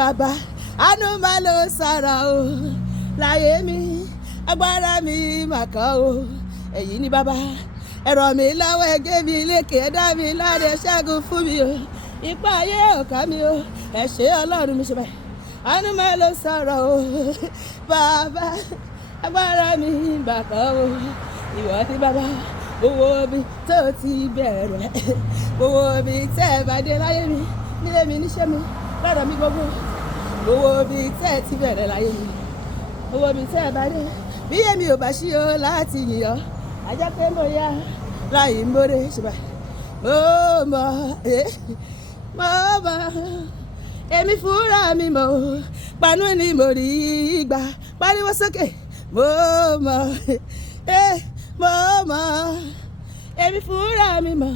Bàbá, àánú máa ló sára o, láyé mi, agbára mi mà kàn o. Ẹ̀yin ni bàbá, ẹ ràn mí lọ́wọ́, ẹ gbé mi lékè, ẹ dá mi láre, ṣẹ́gun fún mi o. Ipá ayé ò ká mi o, ẹ ṣé Ọlọ́run mi ṣe báyìí. Àánú máa ló sára o, bàbá, agbára mi mà kàn o. Ìwọ ni bàbá, owó mi tó ti bẹ̀rẹ̀, owó mi tẹ́ ẹ bá dé láyé mi, nílé mi níṣẹ́ mi, lọ́dọ̀ mi gbogbo. Owó mi tẹ́ ẹ ti bẹ̀rẹ̀ láyé mi, owó mi tẹ́ ẹ bá dé. Bí èmi ò bá ṣí o láti yìn ọ́, ajá pé mo yá láì mórè ṣùgbọ́n mo mọ̀, èmi fúnra mi mọ̀, pàánù ni mo rí gbà, pariwo sókè, mo mọ̀, èmi fúnra mi mọ̀,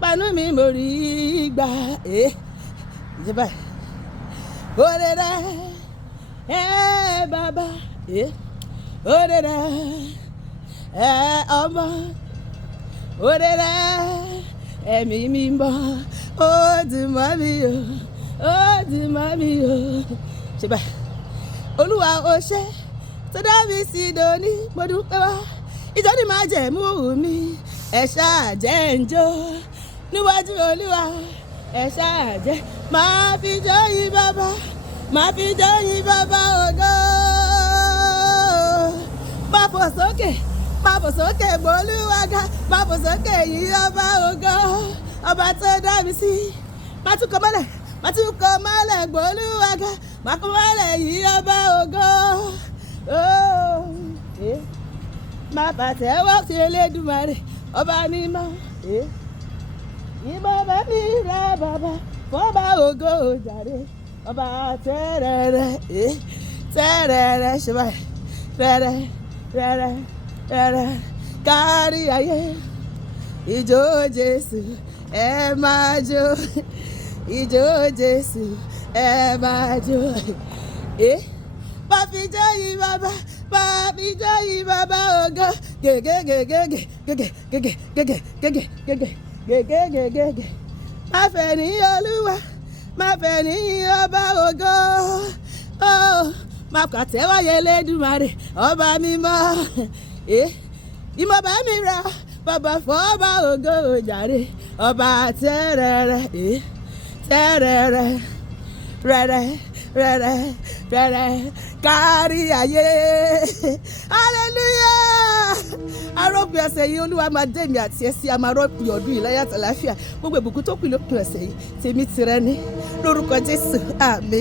pàánù mi mo rí gbà, ìjọba òrèrè bàbá òrèrè ọmọ òrèrè ẹ̀mí mímọ́ ó dùn mọ́ mi o, ó dùn mọ́ mi o. ṣùgbà Olúwa ó ṣe tó dá mi sí dòní, mo dúpẹ́ wá ìjọ ni máa jẹ̀ mú mi, ẹ̀ ṣáà jẹ́ ń jó níwájú Olúwa, ẹ ṣáà jẹ́ máa fi jọyìn bàbá, máa fi jọyìn bàbá ògo. Máa fò sókè gbólúwàgà, máa fò sókè yìí ọba ògo, ọba tó dá mi sí. Máa tún kọ mọ́lẹ̀ gbólúwàgà, máa kọ mọ́lẹ̀ yìí ọba ògo. Máa pàtẹ́wọ́ sí Elédùmarè ọba mímọ́. Ìbàbá mi rẹ bàbá, fọba ògo jàre, ọba tẹ́rẹ̀rẹ̀ ṣe báyìí, rẹ̀rẹ̀ kárí ayé. Ìjó Jésù ẹ máa jó, ìjó Jésù ẹ máa jó. Bá fi jọyìn bàbá, bá fi jọyìn bàbá ògo, gègé. Má fẹ́ ní Olúwa, má fẹ́ ní ọba ògo. Má pàtẹ́wọ́ yẹ Elédùmarè ọba mímọ́. Ìmọ̀ba mi ra bàbá fọ́ba ògo jàre, ọba rẹ̀rẹ̀ kárí ayé. Hallelujah. Arọ́pin ọ̀sẹ̀ yìí Olúwa máa dé mi àti ẹ̀sìn, a máa rọ́pin ọdún yìí láyọ̀ àti àlàáfíà. Gbogbo ìbùkún tó kù lópin ọ̀sẹ̀ yìí tèmi tìrẹ ní lórúkọ Jésù, àmín.